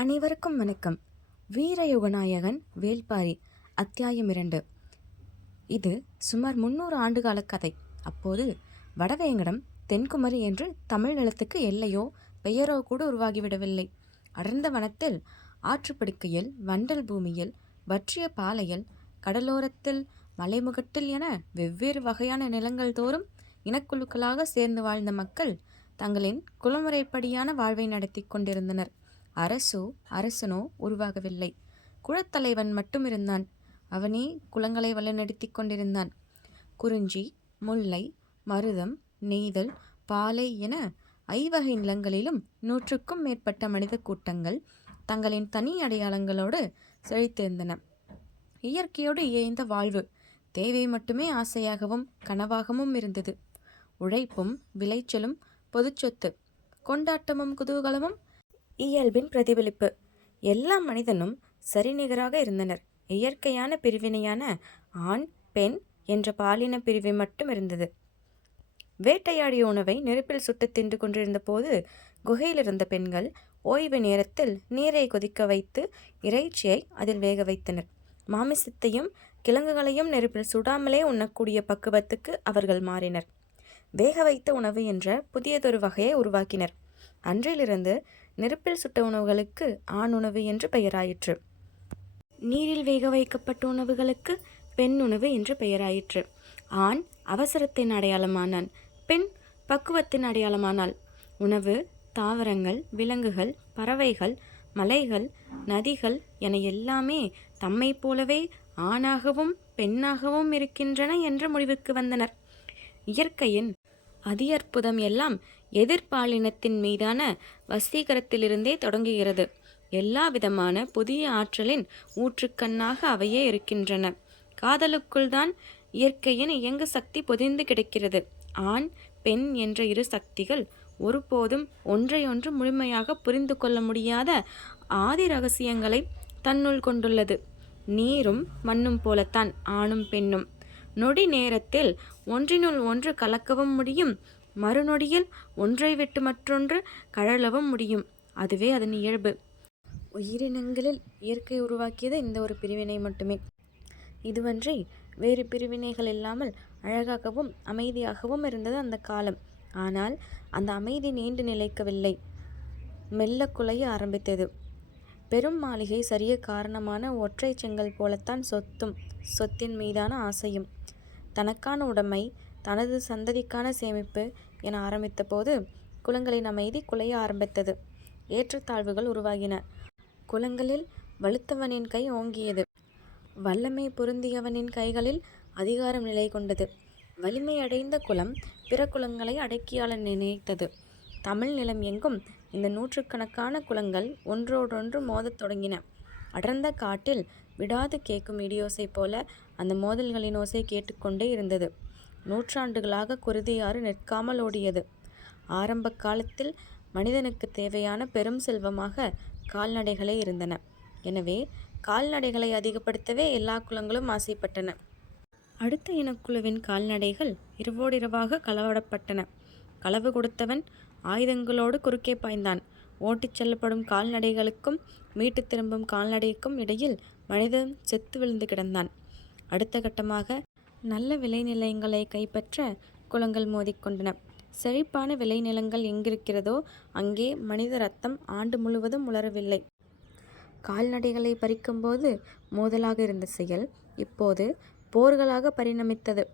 அனைவருக்கும் வணக்கம். வீரயுகநாயகன் வேள்பாரி அத்தியாயம் 2. இது சுமார் 300 ஆண்டுகால கதை. அப்போது வடவேங்கடம் தென்குமரி என்று தமிழ் நிலத்துக்கு எல்லையோ பெயரோ கூட உருவாகிவிடவில்லை. அடர்ந்த வனத்தில், ஆற்றுப்படுக்கையில், வண்டல் பூமியில், வற்றிய பாலையில், கடலோரத்தில், மலைமுகட்டில் என வெவ்வேறு வகையான நிலங்கள் தோறும் இனக்குழுக்களாக சேர்ந்து வாழ்ந்த மக்கள் தங்களின் குலமுறைப்படியான வாழ்வை நடத்தி கொண்டிருந்தனர். அரசனோ உருவாகவில்லை. குலத்தலைவன் மட்டும் இருந்தான். அவனே குலங்களை வழிநடத்தி கொண்டிருந்தான். குறிஞ்சி, முல்லை, மருதம், நெய்தல், பாலை என ஐவகை நிலங்களிலும் 100க்கும் மேற்பட்ட மனித கூட்டங்கள் தங்களின் தனி அடையாளங்களோடு செழித்திருந்தன. இயற்கையோடு இயைந்த வாழ்வு தேவை மட்டுமே ஆசையாகவும் கனவாகவும் இருந்தது. உழைப்பும் விளைச்சலும் பொதுச்சொத்து, கொண்டாட்டமும் குதூகலமும் இயல்பின் பிரதிபலிப்பு. எல்லா மனிதனும் சரிநிகராக இருந்தனர். இயற்கையான பிரிவினையான ஆண் பெண் என்ற பாலின பிரிவை மட்டும் இருந்தது. வேட்டையாடிய உணவை நெருப்பில் சுட்டு தின்று கொண்டிருந்த போது குகையில் இருந்த பெண்கள் ஓய்வு நேரத்தில் நீரை கொதிக்க வைத்து இறைச்சியை அதில் வேக வைத்தனர். மாமிசத்தையும் கிழங்குகளையும் நெருப்பில் சுடாமலே உண்ணக்கூடிய பக்குவத்துக்கு அவர்கள் மாறினர். வேக வைத்த உணவு என்ற புதியதொரு வகையை உருவாக்கினர். அன்றிலிருந்து நெருப்பில் சுட்ட உணவுகளுக்கு ஆண் உணவு என்று பெயராயிற்று. நீரில் வேக வைக்கப்பட்ட உணவுகளுக்கு பெண் உணவு என்று பெயராயிற்று. ஆண் அவசரத்தின் அடையாளமானான், பெண் பக்குவத்தின் அடையாளமானாள். உணவு, தாவரங்கள், விலங்குகள், பறவைகள், மலைகள், நதிகள் என எல்லாமே தம்மை போலவே ஆணாகவும் பெண்ணாகவும் இருக்கின்றன என்ற முடிவுக்கு வந்தனர். இயற்கையின் அதிஅற்புதம் எல்லாம் எதிர்பாலினத்தின் மீதான வசீகரத்திலிருந்தே தொடங்குகிறது. எல்லா விதமான புதிய ஆற்றலின் ஊற்றுக்கண்ணாக அவையே இருக்கின்றன. காதலுக்குள் தான் இயற்கையின் இயங்கு சக்தி பொதிந்து கிடக்கிறது. ஆண் பெண் என்ற இரு சக்திகள் ஒருபோதும் ஒன்றையொன்று முழுமையாக புரிந்து கொள்ள முடியாத ஆதி ரகசியங்களை தன்னுள் கொண்டுள்ளது. நீரும் மண்ணும் போலத்தான் ஆணும் பெண்ணும். நொடி நேரத்தில் ஒன்றினுள் ஒன்று கலக்கவும் முடியும், மறுநொடியில் ஒன்றை விட்டு மற்றொன்று கழலவும் முடியும். அதுவே அதன் இயல்பு. உயிரினங்களில் இயற்கை உருவாக்கியது இந்த ஒரு பிரிவினை மட்டுமே. இதுவன்றி வேறு பிரிவினைகள் இல்லாமல் அழகாகவும் அமைதியாகவும் இருந்தது அந்த காலம். ஆனால் அந்த அமைதி நீண்டு நிலைக்கவில்லை. மெல்ல குலைய ஆரம்பித்தது. பெரும் மாளிகை சரிய காரணமான ஒற்றை செங்கல் போலத்தான் சொத்தின் மீதான ஆசையும். தனக்கான உடைமை, தனது சந்ததிக்கான சேமிப்பு என ஆரம்பித்த போது குலங்களின் அமைதி குலைய ஆரம்பித்தது. ஏற்றத்தாழ்வுகள் உருவாகின. குலங்களில் வலுத்தவனின் கை ஓங்கியது. வல்லமை பொருந்தியவனின் கைகளில் அதிகாரம் நிலை கொண்டது. வலிமை அடைந்த குலம் பிற குலங்களை அடக்கியாள நினைத்தது. தமிழ் நிலம் எங்கும் இந்த 100கணக்கான குலங்கள் ஒன்றோடொன்று மோதத் தொடங்கின. அடர்ந்த காட்டில் விடாது கேட்கும் இடியோசை போல அந்த மோதல்களின் ஓசை கேட்டுக்கொண்டே இருந்தது. நூற்றாண்டுகளாக குருதியாறு நிற்காமல் ஓடியது. ஆரம்ப காலத்தில் மனிதனுக்கு தேவையான பெரும் செல்வமாக கால்நடைகளே இருந்தன. எனவே கால்நடைகளை அதிகப்படுத்தவே எல்லா குலங்களும் ஆசைப்பட்டன. அடுத்த இனக்குழுவின் கால்நடைகள் இரவோடிரவாக களவாடப்பட்டன. களவு கொடுத்தவன் ஆயுதங்களோடு குறுக்கே பாய்ந்தான். ஓட்டிச் செல்லப்படும் கால்நடைகளுக்கும் மீட்டு திரும்பும் கால்நடைக்கும் இடையில் மனிதன் செத்து விழுந்து கிடந்தான். அடுத்த கட்டமாக நல்ல விளைநிலங்களை கைப்பற்ற குலங்கள் மோதிக்கொண்டன. செழிப்பான விளைநிலங்கள் எங்கிருக்கிறதோ அங்கே மனித ரத்தம் ஆண்டு முழுவதும் உலரவில்லை. கால்நடைகளை பறிக்கும்போது மோதலாக இருந்த செயல் இப்போது போர்களாக பரிணமித்தது.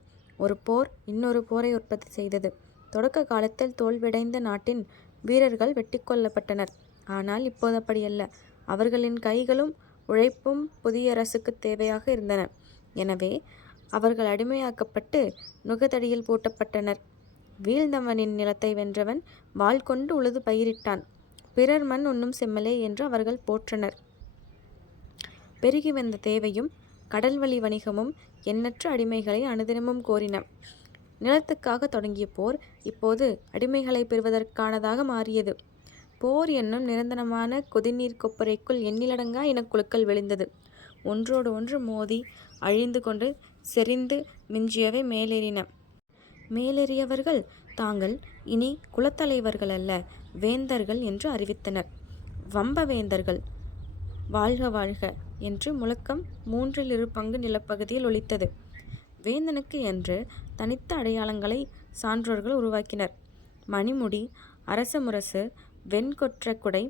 ஒரு போர் இன்னொரு போரை உற்பத்தி செய்தது. தொடக்க காலத்தில் தோல்வியடைந்த நாட்டின் வீரர்கள் வெட்டி கொல்லப்பட்டனர். ஆனால் இப்போது அப்படியல்ல. அவர்களின் கைகளும் உழைப்பும் புதிய அரசுக்கு தேவையாக இருந்தன. எனவே அவர்கள் அடிமையாக்கப்பட்டு நுகத்தடியில் பூட்டப்பட்டனர். வீழ்ந்தவனின் நிலத்தை வென்றவன் வாள் கொண்டு உழுது பயிரிட்டான். பிறர் மண் உண்ணும் செம்மலே என்று அவர்கள் போற்றனர். பெருகி வந்த தேவையும் கடல்வழி வணிகமும் எண்ணற்ற அடிமைகளை அனுதினமும் கோரின. நிலத்துக்காக தொடங்கிய போர் இப்போது அடிமைகளை பெறுவதற்கானதாக மாறியது. போர் என்னும் நிரந்தரமான கொதிநீர் கொப்பரைக்குள் எண்ணிலடங்கா இனக்குழுக்கள் விழுந்தது. ஒன்றோடு ஒன்று மோதி அழிந்து கொண்டு செறிந்து மிஞ்சியவை மேலேறின. மேலேறியவர்கள் தாங்கள் இனி குலத்தலைவர்கள் அல்ல, வேந்தர்கள் என்று அறிவித்தனர். வம்பவேந்தர்கள் வாழ்க வாழ்க என்று முழக்கம் 1/3 நிலப்பகுதியில் ஒலித்தது. வேந்தனுக்கு என்று தனித்த அடையாளங்களை சான்றோர்கள் உருவாக்கினர். மணிமுடி, அரசமுரசு, வெண்கொற்ற குடை,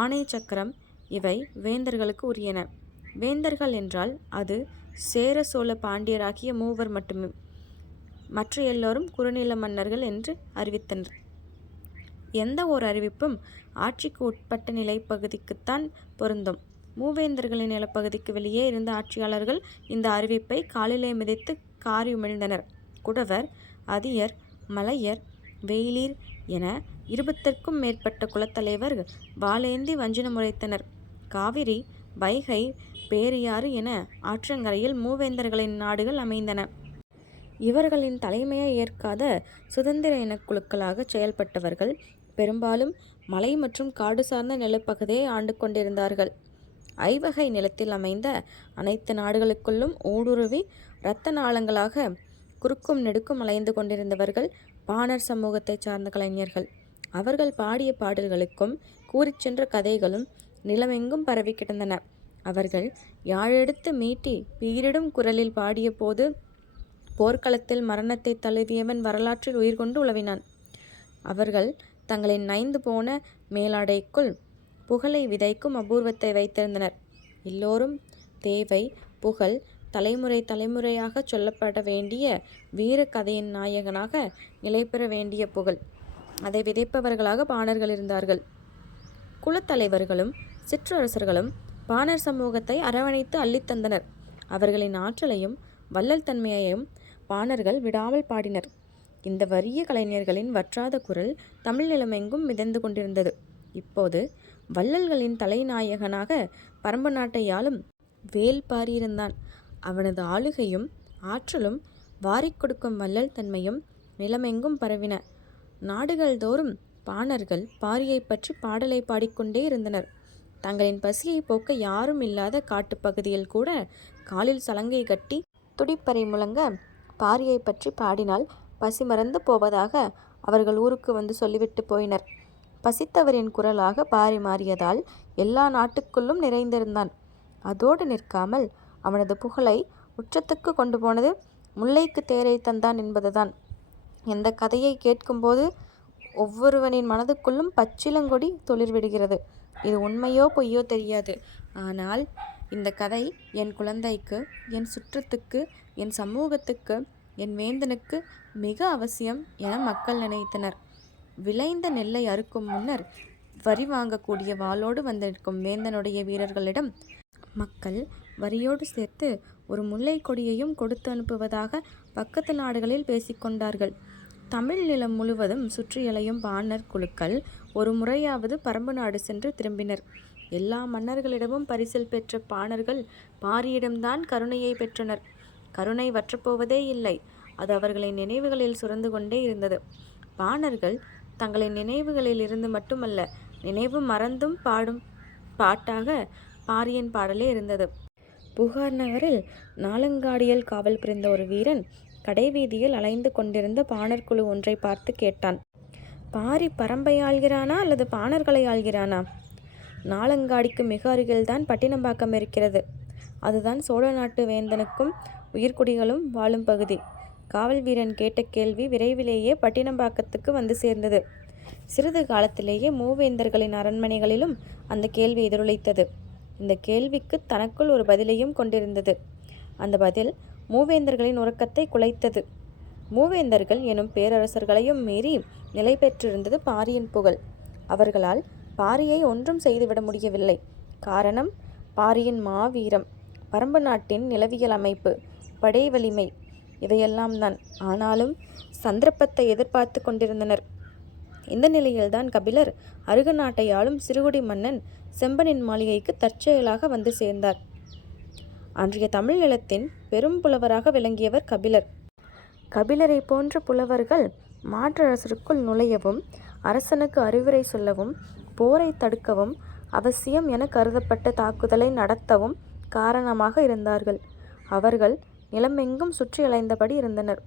ஆணை சக்கரம் இவை வேந்தர்களுக்கு உரியன. வேந்தர்கள் என்றால் அது சேர சோழ பாண்டியராகிய மூவர் மட்டுமே. மற்ற எல்லோரும் குறுநில மன்னர்கள் என்று அறிவித்தனர். எந்த ஓர் அறிவிப்பும் ஆட்சிக்கு உட்பட்ட நிலைப்பகுதிக்குத்தான் பொருந்தும். மூவேந்தர்களின் நிலப்பகுதிக்கு வெளியே இருந்த ஆட்சியாளர்கள் இந்த அறிவிப்பை காலிலே மிதித்து காரி உமிழ்ந்தனர். குடவர், அதியர், மலையர், வெயிலீர் என 20க்கும் மேற்பட்ட குலத்தலைவர் வாளேந்தி வஞ்சினம் உரைத்தனர். காவிரி, வைகை, பேரியாறு என ஆற்றங்கரையில் மூவேந்தர்களின் நாடுகள் அமைந்தன. இவர்களின் தலைமையை ஏற்காத சுதந்திர இனக்குழுக்களாக செயல்பட்டவர்கள் பெரும்பாலும் மலை மற்றும் காடு சார்ந்த நிலப்பகுதியை ஆண்டு கொண்டிருந்தார்கள். ஐவகை நிலத்தில் அமைந்த அனைத்து நாடுகளுக்குள்ளும் ஊடுருவி இரத்த நாளங்களாக குறுக்கும் நெடுக்கும் அலைந்து கொண்டிருந்தவர்கள் பாணர் சமூகத்தை சார்ந்த கலைஞர்கள். அவர்கள் பாடிய பாடல்களுக்கும் கூறிச் சென்ற கதைகளும் நிலமெங்கும் பரவி கிடந்தன. அவர்கள் யாழெடுத்து மீட்டி பீரிடும் குரலில் பாடிய போது போர்க்களத்தில் மரணத்தை தழுவியவன் வரலாற்றில் உயிர் கொண்டு உலவினான். அவர்கள் தங்களின் நைந்து போன மேலாடைக்குள் புகழை விதைக்கும் அபூர்வத்தை வைத்திருந்தனர். எல்லோரும் தேவை, புகழ், தலைமுறை தலைமுறையாக சொல்லப்பட வேண்டிய வீர கதையின் நாயகனாக நிலை பெற வேண்டிய புகழ், அதை விதைப்பவர்களாக பாணர்கள் இருந்தார்கள். குலத்தலைவர்களும் சிற்றரசர்களும் பாணர் சமூகத்தை அரவணைத்து அள்ளித்தந்தனர். அவர்களின் ஆற்றலையும் வள்ளல் தன்மையையும் பாணர்கள் விடாமல் பாடினர். இந்த வறிய கலைஞர்களின் வற்றாத குரல் தமிழ் நிலமெங்கும் மிதந்து கொண்டிருந்தது. இப்போது வள்ளல்களின் தலைநாயகனாக பரம்பு நாட்டை ஆளும் வேல்பாரி இருந்தான். அவனது ஆளுகையும் ஆற்றலும் வாரிக் கொடுக்கும் வள்ளல் தன்மையும் நிலமெங்கும் பரவின. நாடுகள் தோறும் பாணர்கள் பாரியை பற்றி பாடலை பாடிக்கொண்டே இருந்தனர். தங்களின் பசியை போக்க யாரும் இல்லாத காட்டுப்பகுதியில் கூட காலில் சலங்கை கட்டி துடிப்பறை முழங்க பாரியை பற்றி பாடினால் பசி மறந்து போவதாக அவர்கள் ஊருக்கு வந்து சொல்லிவிட்டு போயினர். பசித்தவரின் குரலாக பாரி மாறியதால் எல்லா நாட்டுக்குள்ளும் நிறைந்திருந்தான். அதோடு நிற்காமல் அவனது புகழை உச்சத்துக்கு கொண்டு போனது முல்லைக்கு தேரை தந்தான் என்பதுதான். இந்த கதையை கேட்கும்போது ஒவ்வொருவனின் மனதுக்குள்ளும் பச்சிலங்கொடி துளிர்விடுகிறது. இது உண்மையோ பொய்யோ தெரியாது. ஆனால் இந்த கதை என் குழந்தைக்கு, என் சுற்றத்துக்கு, என் சமூகத்துக்கு, என் வேந்தனுக்கு மிக அவசியம் என மக்கள் நினைத்தனர். விளைந்த நெல்லை அறுக்கும் முன்னர் வரி வாங்கக்கூடிய வாளோடு வந்து நிற்கும் வேந்தனுடைய வீரர்களிடம் மக்கள் வரியோடு சேர்த்து ஒரு முல்லை கொடியையும் கொடுத்து அனுப்புவதாக பக்கத்து நாடுகளில் பேசிக்கொண்டார்கள். தமிழ் நிலம் முழுவதும் சுற்றியலையும் பாணர் குழுக்கள் ஒரு முறையாவது பரம்பு நாடு சென்று திரும்பினர். எல்லா மன்னர்களிடமும் பரிசில் பெற்ற பாணர்கள் பாரியிடம்தான் கருணையை பெற்றனர். கருணை வற்றப்போவதே இல்லை. அது அவர்களின் நினைவுகளில் சுரந்து கொண்டே இருந்தது. பாணர்கள் தங்களின் நினைவுகளில் இருந்து மட்டுமல்ல, நினைவு மறந்தும் பாடும் பாட்டாக பாரியின் பாடலே இருந்தது. புகார் நகரில் நாலங்காடியில் காவல் புரிந்த ஒரு வீரன் கடைவீதியில் அலைந்து கொண்டிருந்த பாணர் குழு ஒன்றை பார்த்து கேட்டான். பாரி பரம்பை ஆள்கிறானா அல்லது பாணர்களை ஆள்கிறானா? நாலங்காடிக்கு மிக அருகில்தான் பட்டினம்பாக்கம் இருக்கிறது. அதுதான் சோழ நாட்டு வேந்தனுக்கும் உயிர்க்குடிகளும் வாழும் பகுதி. காவல் வீரன் கேட்ட கேள்வி விரைவிலேயே பட்டினம்பாக்கத்துக்கு வந்து சேர்ந்தது. சிறிது காலத்திலேயே மூவேந்தர்களின் அரண்மனைகளிலும் அந்த கேள்வி எதிரொலித்தது. இந்த கேள்விக்கு தனக்குள் ஒரு பதிலையும் கொண்டிருந்தது. அந்த பதில் மூவேந்தர்களின் உறக்கத்தை குலைத்தது. மூவேந்தர்கள் எனும் பேரரசர்களையும் மீறி நிலை பெற்றிருந்தது பாரியின் புகழ். அவர்களால் பாரியை ஒன்றும் செய்துவிட முடியவில்லை. காரணம் பாரியின் மாவீரம், பரம்பு நாட்டின் நிலவியல் அமைப்பு, படை வலிமை இவையெல்லாம் தான். ஆனாலும் சந்தர்ப்பத்தை எதிர்பார்த்து கொண்டிருந்தனர். இந்த நிலையில்தான் கபிலர் அருக நாட்டை ஆளும் சிறுகுடி மன்னன் செம்பனின் மாளிகைக்கு தற்செயலாக வந்து சேர்ந்தார். அன்றைய தமிழ் நிலத்தின் பெரும் புலவராக விளங்கியவர் கபிலர். கபிலரை போன்ற புலவர்கள் மாற்றரசருக்குள் நுழையவும் அரசனுக்கு அறிவுரை சொல்லவும் போரை தடுக்கவும் அவசியம் என கருதப்பட்ட தாக்குதலை நடத்தவும் காரணமாக இருந்தார்கள். அவர்கள் நிலமெங்கும் சுற்றி அலைந்தபடி இருந்தனர்.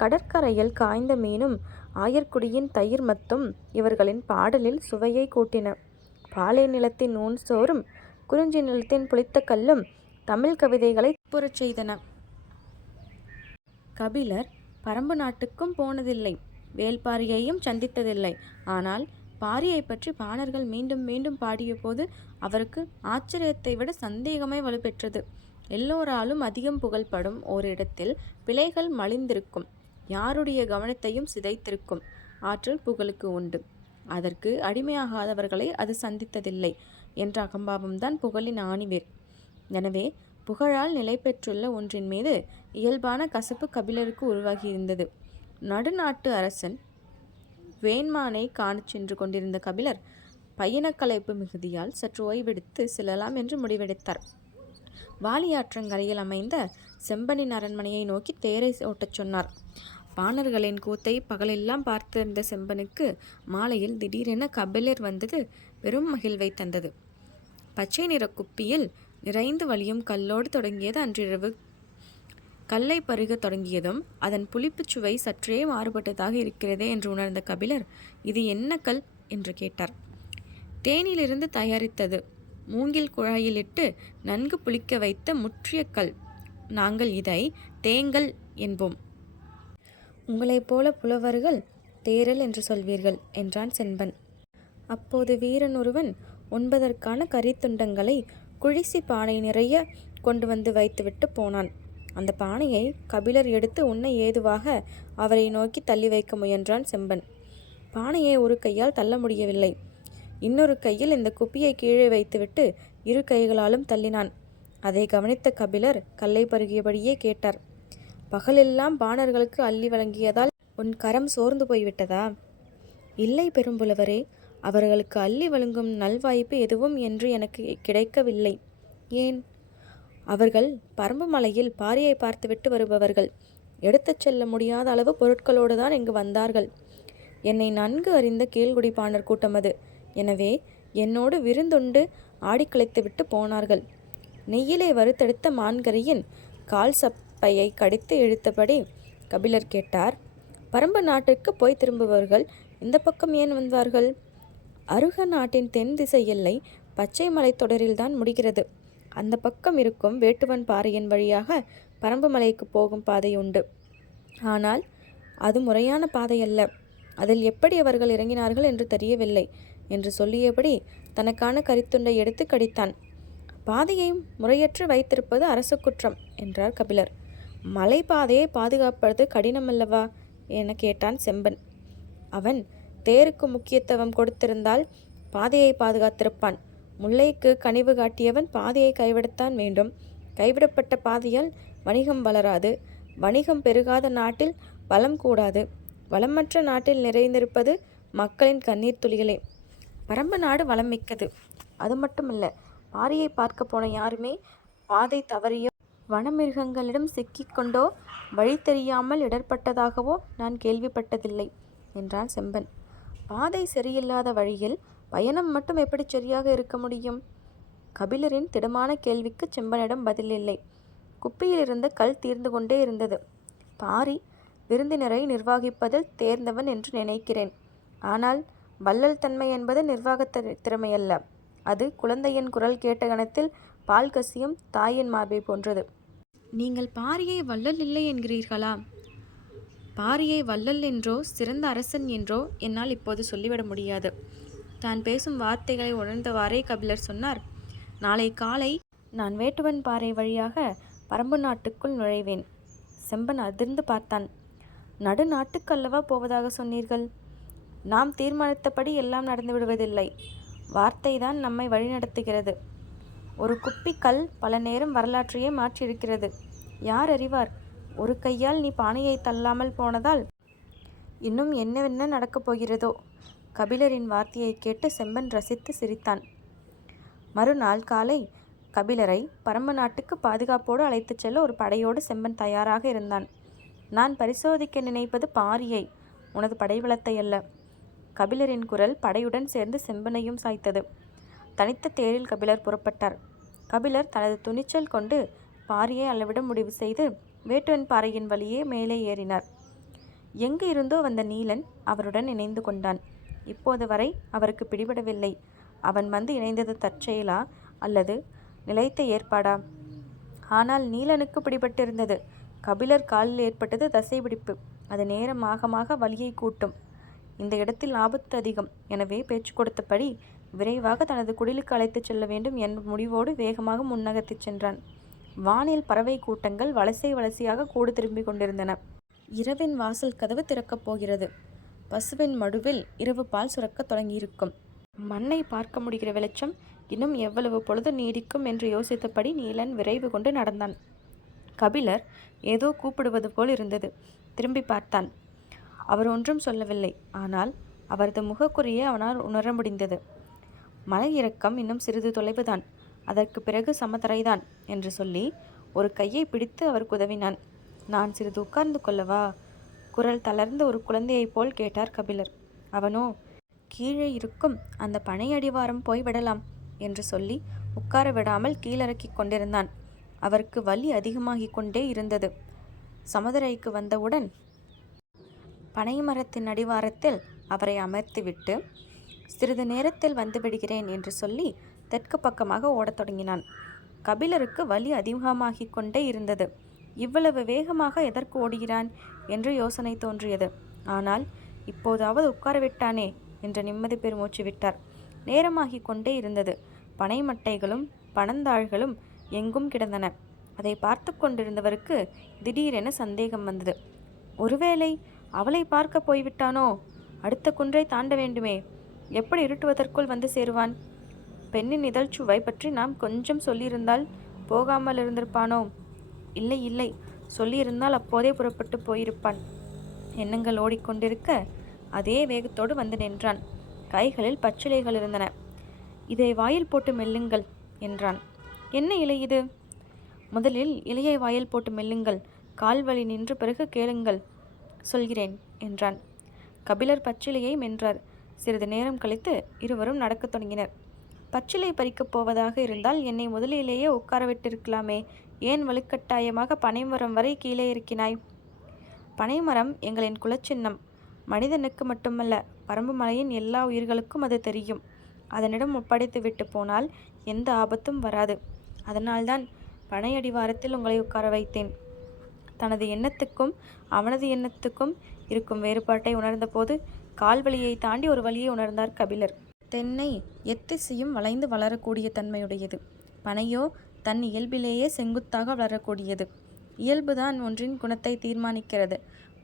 கடற்கரையில் காய்ந்த மீனும் ஆயர்குடியின் தயிர் மத்தும் இவர்களின் பாடலில் சுவையை கூட்டின. பாலை நிலத்தின் ஊன் சோறும் குறிஞ்சி நிலத்தின் புளித்த கல்லும் தமிழ் கவிதைகளை புறச் செய்தன. கபிலர் பரம்பு நாட்டுக்கும் போனதில்லை, வேள்பாரியையும் சந்தித்ததில்லை. ஆனால் பாரியை பற்றி பாணர்கள் மீண்டும் மீண்டும் பாடிய போது அவருக்கு ஆச்சரியத்தை விட சந்தேகமே வலுப்பெற்றது. எல்லோராலும் அதிகம் புகழ்படும் ஓரிடத்தில் பிழைகள் மலிந்திருக்கும், யாருடைய கவனத்தையும் சிதைத்திருக்கும் ஆற்றல் புகழுக்கு உண்டு. அதற்கு அடிமையாகாதவர்களை அது சந்தித்ததில்லை என்ற அகம்பாவம்தான் புகழின் ஆணிவேர். எனவே புகழால் நிலை பெற்றுள்ள ஒன்றின் மீது இயல்பான கசப்பு கபிலருக்கு உருவாகியிருந்தது. நடுநாட்டு அரசன் வேண்மானை காணச் சென்று கொண்டிருந்த கபிலர் பயணக்களைப்பு மிகுதியால் சற்று ஓய்வெடுத்து செல்லலாம் என்று முடிவெடுத்தார். வாலியாற்றங்கரையில் அமைந்த செம்பனின் அரண்மனையை நோக்கி தேரை ஓட்டச் சொன்னார். பாணர்களின் கூத்தை பகலெல்லாம் பார்த்திருந்த செம்பனுக்கு மாலையில் திடீரென கபிலர் வந்தது பெரும் மகிழ்வை தந்தது. பச்சை நிற குப்பியில் நிறைந்து வழியும் கல்லோடு தொடங்கியது அன்றிரவு. கல்லை பருக தொடங்கியதும் அதன் புளிப்புச் சுவை சற்றே மாறுபட்டதாக இருக்கிறதே என்று உணர்ந்த கபிலர், இது என்ன கல் என்று கேட்டார். தேனிலிருந்து தயாரித்தது, மூங்கில் குழாயில் இட்டு நன்கு புளிக்க வைத்த முற்றிய கல். நாங்கள் இதை தேங்கல் என்போம். உங்களைப் போல புலவர்கள் தேரல் என்று சொல்வீர்கள் என்றான் செம்பன். அப்போது வீரன் ஒருவன் உண்பதற்கான கரித்துண்டங்களை குழிசி பானை நிறைய கொண்டு வந்து வைத்துவிட்டு போனான். அந்த பானையை கபிலர் எடுத்து உண்ண ஏதுவாக அவரை நோக்கி தள்ளி வைக்க முயன்றான் செம்பன். பானையை ஒரு கையால் தள்ள முடியவில்லை. இன்னொரு கையில் இந்த குப்பியை கீழே வைத்துவிட்டு இரு கைகளாலும் தள்ளினான். அதை கவனித்த கபிலர் கல்லை பருகியபடியே கேட்டார். பகலெல்லாம் பாணர்களுக்கு அள்ளி வழங்கியதால் உன் கரம் சோர்ந்து போய்விட்டதா? இல்லை பெரும்புலவரே, அவர்களுக்கு அள்ளி வழங்கும் நல்வாய்ப்பு எதுவும் என்று எனக்கு கிடைக்கவில்லை. ஏன்? அவர்கள் பரம்பு மலையில் பாரியை பார்த்துவிட்டு வருபவர்கள். எடுத்துச் செல்ல முடியாத அளவு பொருட்களோடு தான் இங்கு வந்தார்கள். என்னை நன்கு அறிந்த கீழ்குடி பாணர் கூட்டம் அது. எனவே என்னோடு விருந்துண்டு ஆடிக்களைத்து விட்டு போனார்கள். நெய்யிலே வறுத்தெடுத்த மான்கரியின் கால் சப்பையை கடித்து இழுத்தபடி கபிலர் கேட்டார். பரம்பு நாட்டிற்கு போய் திரும்புபவர்கள் இந்த பக்கம் ஏன் வந்தார்கள்? அருக நாட்டின் தென் திசை எல்லை பச்சை மலைத்தொடரில்தான் முடிகிறது. அந்த பக்கம் இருக்கும் வேட்டுவன் பாறையின் வழியாக பரம்பு மலைக்கு போகும் பாதை உண்டு. ஆனால் அது முறையான பாதை அல்ல. அதில் எப்படி அவர்கள் இறங்கினார்கள் என்று தெரியவில்லை என்று சொல்லியபடி தனக்கான கரித்துண்டை எடுத்து கடித்தான். பாதையை முறையற்று வைத்திருப்பது அரசு குற்றம் என்றார் கபிலர். மலை பாதையை பாதுகாப்பது கடினமல்லவா என கேட்டான் செம்பன். அவன் தேருக்கு முக்கியத்துவம் கொடுத்திருந்தால் பாதையை பாதுகாத்திருப்பான். முல்லைக்கு கனிவு காட்டியவன் பாதையை கைவிடத்தான் வேண்டும். கைவிடப்பட்ட பாதையால் வணிகம் வளராது. வணிகம் பெருகாத நாட்டில் வளம் கூடாது. வளமற்ற நாட்டில் நிறைந்திருப்பது மக்களின் கண்ணீர் துளிகளே. பரம்பு நாடு வளம் மிக்கது. அது மட்டுமல்ல, பாரியை பார்க்க போன யாருமே பாதை தவறியோ வனமிருகங்களிடம் சிக்கிக்கொண்டோ வழி தெரியாமல் இடர்பட்டதாகவோ நான் கேள்விப்பட்டதில்லை என்றான் செம்பன். பாதை சரியில்லாத வழியில் பயணம் மட்டும் எப்படி சரியாக இருக்க முடியும்? கபிலரின் திடமான கேள்விக்கு செம்பனிடம் பதில் இல்லை. குப்பியில் இருந்த கல் தீர்ந்து கொண்டே இருந்தது. பாரி விருந்தினரை நிர்வகிப்பதில் தேர்ந்தவன் என்று நினைக்கிறேன். ஆனால் வள்ளல் தன்மை என்பது நிர்வாக திறமையல்ல. அது குழந்தையின் குரல் கேட்ட கணத்தில் பால் கசியும் தாயின் மார்பை போன்றது. நீங்கள் பாரியை வள்ளல் இல்லை என்கிறீர்களா? பாரியை வள்ளல் என்றோ சிறந்த அரசன் என்றோ என்னால் இப்போது சொல்லிவிட முடியாது. தான் பேசும் வார்த்தைகளை உணர்ந்தவாறே கபிலர் சொன்னார். நாளை காலை நான் வேட்டுவன் பாறை வழியாக பரம்பு நாட்டுக்குள் நுழைவேன். செம்பன் அதிர்ந்து பார்த்தான். நடு நாட்டுக்கு அல்லவா போவதாக சொன்னீர்கள்? நாம் தீர்மானித்தபடி எல்லாம் நடந்து விடுவதில்லை. வார்த்தை தான் நம்மை வழிநடத்துகிறது. ஒரு குப்பி கல் பல நேரம் வரலாற்றையே மாற்றியிருக்கிறது. யார் அறிவார், ஒரு கையால் நீ பானையை தள்ளாமல் போனதால் இன்னும் என்னவென்ன நடக்கப் போகிறதோ. கபிலரின் வார்த்தையை கேட்டு செம்பன் ரசித்து சிரித்தான். மறுநாள் காலை கபிலரை பரம்பு நாட்டுக்கு பாதுகாப்போடு அழைத்துச் செல்ல ஒரு படையோடு செம்பன் தயாராக இருந்தான். நான் பரிசோதிக்க நினைப்பது பாரியை, உனது படைபலத்தை அல்ல. கபிலரின் குரல் படையுடன் சேர்ந்து செம்பனையும் சாய்த்தது. தனித்த தேரில் கபிலர் புறப்பட்டார். கபிலர் தனது துணிச்சல் கொண்டு பாரியை அளவிட முடிவு செய்து வேட்டுவன் பாறையின் வழியே மேலே ஏறினார். எங்கு இருந்தோ வந்த நீலன் அவருடன் இணைந்து கொண்டான். இப்போது வரை அவருக்கு பிடிபடவில்லை. அவன் வந்து இணைந்தது தற்செயலா அல்லது நிலைத்த ஏற்பாடா? ஆனால் நீலனுக்கு பிடிபட்டிருந்தது. கபிலர் காலில் ஏற்பட்டது தசைப்பிடிப்பு. அது நேரமாக வலியை கூட்டும். இந்த இடத்தில் ஆபத்து அதிகம். எனவே பேச்சு கொடுத்தபடி விரைவாக தனது குடிலுக்கு அழைத்துச் செல்ல வேண்டும் என்ற முடிவோடு வேகமாக முன்னகர்த்திச் சென்றான். வானில் பறவை கூட்டங்கள் வலசையாக கூடு திரும்பிக் கொண்டிருந்தன. இரவின் வாசல் கதவு திறக்கப் போகிறது. பசுவின் மடுவில் இரவு பால் சுரக்கத் தொடங்கியிருக்கும். மண்ணை பார்க்க முடிகிற வெளிச்சம் இன்னும் எவ்வளவு பொழுது நீடிக்கும் என்று யோசித்தபடி நீலன் விரைவு கொண்டு நடந்தான். கபிலர் ஏதோ கூப்பிடுவது போல் இருந்தது. திரும்பி பார்த்தான். அவர் ஒன்றும் சொல்லவில்லை. ஆனால் அவரது முகக்குறியை அவனால் உணர முடிந்தது. மலை இறக்கம் இன்னும் சிறிது தொலைவுதான், அதற்கு பிறகு சமதரைதான் என்று சொல்லி ஒரு கையை பிடித்து அவர் குதவினான். நான் சிறிது உட்கார்ந்து கொள்ளவா? குரல் தளர்ந்த ஒரு குழந்தையைப் போல் கேட்டார் கபிலர். அவனோ கீழே இருக்கும் அந்த பனை அடிவாரம் போய் விடலாம் என்று சொல்லி உட்கார விடாமல் கீழிறக்கி கொண்டிருந்தான். அவருக்கு வலி அதிகமாகிக் கொண்டே இருந்தது. சமதரைக்கு வந்தவுடன் பனை மரத்தின் அடிவாரத்தில் அவரை அமர்த்திவிட்டு சிறிது நேரத்தில் வந்துவிடுகிறேன் என்று சொல்லி தெற்கு பக்கமாக ஓடத் தொடங்கினான். கபிலருக்கு வலி அதிகமாகிக் கொண்டே இருந்தது. இவ்வளவு வேகமாக எதற்கு ஓடுகிறான் என்று யோசனை தோன்றியது. ஆனால் இப்போதாவது உட்காரவிட்டானே என்று நிம்மதி பெருமூச்சு விட்டார். நேரமாகிக் கொண்டே இருந்தது. பனை மட்டைகளும் பனந்தாள்களும் எங்கும் கிடந்தன. அதை பார்த்து கொண்டிருந்தவருக்கு திடீரென சந்தேகம் வந்தது. ஒருவேளை அவளை பார்க்க போய்விட்டானோ? அடுத்த குன்றை தாண்ட வேண்டுமே. எப்படி இருட்டுவதற்குள் வந்து சேருவான்? பெண்ணின் இதழ்ச்சுவை பற்றி நாம் கொஞ்சம் சொல்லியிருந்தால் போகாமல் இருந்திருப்பானோ? இல்லை, சொல்லியிருந்தால் அப்போதே புறப்பட்டு போயிருப்பான். எண்ணங்கள் ஓடிக்கொண்டிருக்க அதே வேகத்தோடு வந்து நின்றான். கைகளில் பச்சிலைகள் இருந்தன. இதை வாயில் போட்டு மெல்லுங்கள் என்றான். என்ன இலை இது? முதலில் இலையை வாயில் போட்டு மெல்லுங்கள், கால்வலி நின்ற பிறகு கேளுங்கள், சொல்கிறேன் என்றான். கபிலர் பச்சிலையை மென்றார். சிறிது நேரம் கழித்து இருவரும் நடக்கத் தொடங்கினர். பச்சிலை பறிக்கப் போவதாக இருந்தால் என்னை முதலிலேயே உட்காரவிட்டிருக்கலாமே. ஏன் வலுக்கட்டாயமாக பனைமரம் வரை கீழே இறக்கினாய்? பனைமரம் எங்களின் குலச்சின்னம். மனிதனுக்கு மட்டுமல்ல, பரம்பு மலையின் எல்லா உயிர்களுக்கும் அது தெரியும். அதனிடம் ஒப்படைத்து விட்டு போனால் எந்த ஆபத்தும் வராது. அதனால்தான் பனை அடிவாரத்தில் உங்களை உட்கார வைத்தேன். தனது எண்ணத்துக்கும் அவனது எண்ணத்துக்கும் இருக்கும் வேறுபாட்டை உணர்ந்தபோது கால்வலியை தாண்டி ஒரு வழியை உணர்ந்தார் கபிலர். தென்னை எத்திசையும் வளைந்து வளரக்கூடிய தன்மையுடையது. பனையோ தன் இயல்பிலேயே செங்குத்தாக வளரக்கூடியது. இயல்புதான் ஒன்றின் குணத்தை தீர்மானிக்கிறது.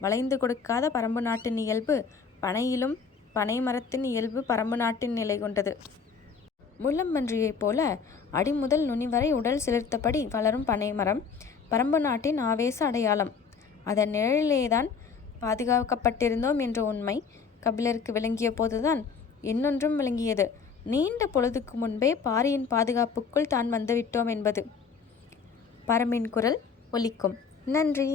வளைந்து கொடுக்காத பரம்பு நாட்டின் இயல்பு பனையிலும், பனை மரத்தின் இயல்பு பரம்பு நாட்டின் நிலை கொண்டது. முள்ளம்பன்றியைப் போல அடிமுதல் நுனி வரை உடல் சிலிர்த்தபடி வளரும் பனை மரம் பரம்பு நாட்டின் ஆவேச அடையாளம். அதன் நிழலிலேதான் பாதுகாக்கப்பட்டிருந்தோம் என்ற உண்மை கபிலருக்கு விளங்கிய போதுதான் இன்னொன்றும் விளங்கியது. நீண்ட பொழுதுக்கு முன்பே பாரியின் பாதுகாப்புக்குள் தான் வந்துவிட்டோம் என்பது. பரம்பின் குரல் ஒலிக்கும். நன்றி.